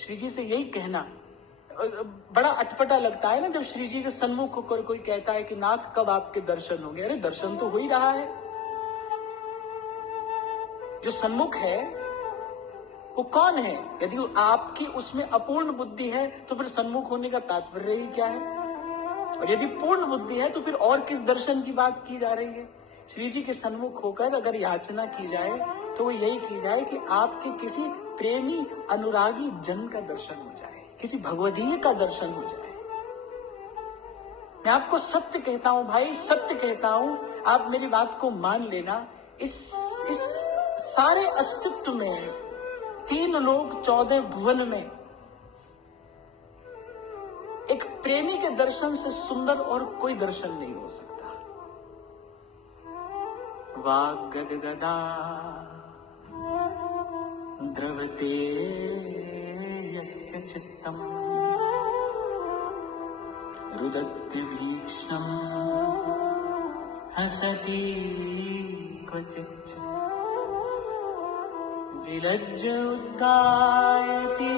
श्री जी से यही कहना। बड़ा अटपटा लगता है ना जब श्री जी के सन्मुख होकर कोई कहता है कि नाथ कब आपके दर्शन होंगे। अरे दर्शन तो हो ही रहा है। जो सन्मुख है वो कौन है? यदि आपकी उसमें अपूर्ण बुद्धि है तो फिर सन्मुख होने का तात्पर्य ही क्या है? और यदि पूर्ण बुद्धि है तो फिर और किस दर्शन की बात की जा रही है? श्री जी के सन्मुख होकर अगर याचना की जाए तो वो यही की जाए कि आपके किसी प्रेमी अनुरागी जन का दर्शन हो जाए, किसी भगवदीय का दर्शन हो जाए। मैं आपको सत्य कहता हूं भाई, सत्य कहता हूं, आप मेरी बात को मान लेना। इस सारे अस्तित्व में 3 लोक 14 भुवन में एक प्रेमी के दर्शन से सुंदर और कोई दर्शन नहीं हो सकता। वाग गदगदा द्रवते यस्य चित्तम रुदत्य भीक्ष्णम हसति क्वचित् विलज्य उद्गायति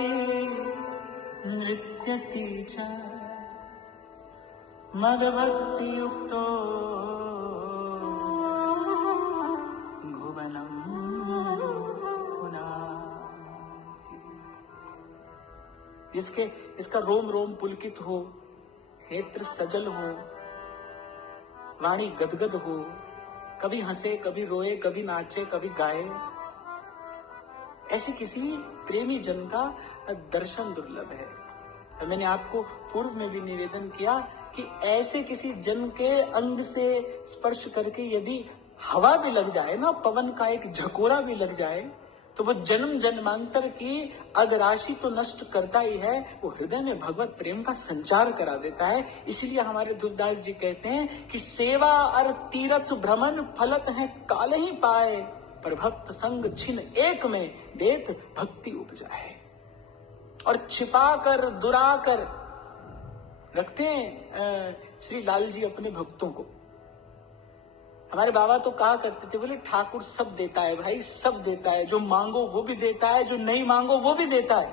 नृत्यति च मदभक्ति युक्तो भुवनम पुनाति। इसका रोम रोम पुलकित हो, नेत्र सजल हो, वाणी गदगद हो, कभी हंसे कभी रोए, कभी नाचे कभी गाए, ऐसे किसी प्रेमी जन का दर्शन दुर्लभ है। मैंने आपको पूर्व में भी निवेदन किया कि ऐसे किसी जन के अंग से स्पर्श करके यदि हवा भी लग जाए ना, पवन का एक झकोरा भी लग जाए, तो वो जन्म जन्मांतर की अधराशि तो नष्ट करता ही है, वो हृदय में भगवत प्रेम का संचार करा देता है। इसलिए हमारे धुरदास जी कहते हैं कि सेवा अर तीरथ भ्रमण फलत है काल ही पाए, पर भक्त संग छिन एक में देत भक्ति उपजाए। और छिपा कर दुरा कर रखते हैं श्री लाल जी अपने भक्तों को। हमारे बाबा तो कहा करते थे, बोले ठाकुर सब देता है भाई, सब देता है, जो मांगो वो भी देता है, जो नहीं मांगो वो भी देता है,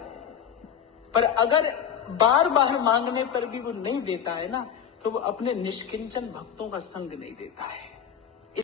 पर अगर बार बार मांगने पर भी वो नहीं देता है ना, तो वो अपने निष्किंचन भक्तों का संग नहीं देता है।